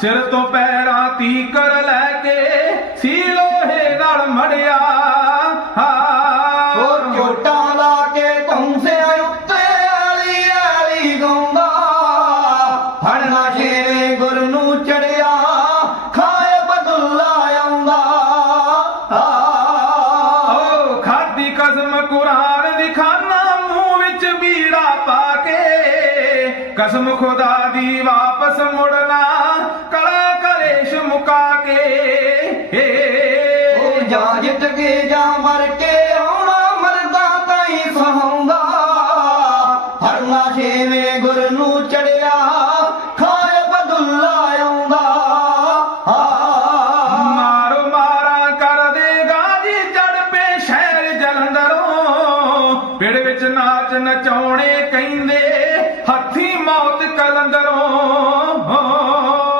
ਸਿਰ ਤੋਂ ਪੈਰਾਂ ਤੀਕਰ ਲੈ ਕੇ ਸੀ ਲੋਹੇ ਨਾਲ ਮੜਿਆ। ਹਾਂ ਉਹ ਝੋਟਾਂ ਲਾ ਕੇ ਧੌਂਸਿਆਂ ਉੱਤੇ ਆਲੀ ਆਲੀ ਗਾਉਂਦਾ। ਫੜਨਾ ਛੇਵੇਂ ਗੁਰ ਨੂੰ ਚੜਿਆ ਖਾਏ ਬਦੁੱਲਾ ਆਉਂਦਾ। ਓ ਖਾਦੀ ਕਸਮ ਕੁਰਾਨ ਦੀ ਖਾਨਾ ਮੂੰਹ ਵਿੱਚ ਬੀੜਾ ਪਾ ਕਸਮ ਖੁਦਾ ਦੀ ਵਾਪਸ ਮੁੜਨਾ ਕਲਾ ਕਲੇਸ਼ ਮੁਕਾ ਕੇ। ਉਹ ਜਾਂ ਜਿੱਤ ਕੇ ਜਾਂ ਮਰ ਕੇ ਆਉਣਾ ਮਰਦਾ ਤਾਈ ਸਹਾਉਂਦਾ। ਫੜਨਾ ਛੇਵੇਂ ਗੁਰ ਨੂੰ ਚੜਿਆ ਖਾਏ ਬਦੁੱਲਾ ਆਉਂਦਾ। ਮਾਰੋ ਮਾਰਾਂ ਕਰ ਦੇਗਾ ਜੀ ਜੜ ਪੇ ਸ਼ਹਿਰ ਜਲੰਧਰੋਂ। ਪਿੜ ਵਿੱਚ ਨਾਚ ਨਚਾਉਣੇ ਕਹਿੰਦੇ ਹੱਥੀ ਮੌਤ ਕਲੰਦਰੋਂ।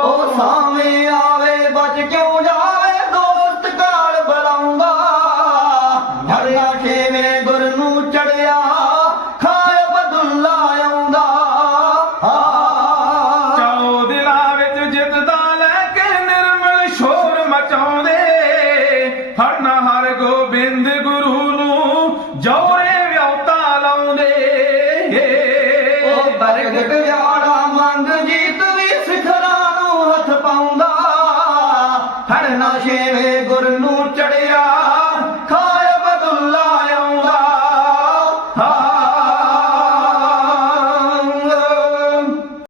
ਉਹ ਸਾਵੇਂ ਆਵੇ ਬਚ ਕਿਉਂ ਜਾਵੇ ਦੋਸਤ ਕਾਲ ਬੁਲਾਉਂਦਾ। ਹਰਿਆ ਛੇਵੇਂ ਗੁਰ ਨੂੰ ਚੜਿਆ ਖਾਏ ਬਦੁੱਲਾ ਆਉਂਦਾ। ਚਾਓ ਦਿਲਾਂ ਵਿੱਚ ਜਿੱਤ ਦਾ ਲੈ ਕੇ ਨਿਰਮਲ ਸ਼ੋਰ ਮਚਾਉਂਦੇ। ਫੜਨਾ ਹਰ ਗੋਬਿੰਦ ਉਹ ਮੰਗ ਜੀਤ ਵੀ ਸਿਖਰਾਂ ਨੂੰ ਹੱਥ ਪਾਉਂਦਾ। ਹੜਨਾ ਛੇਵੇਂ ਗੁਰ ਨੂੰ ਚੜਿਆ।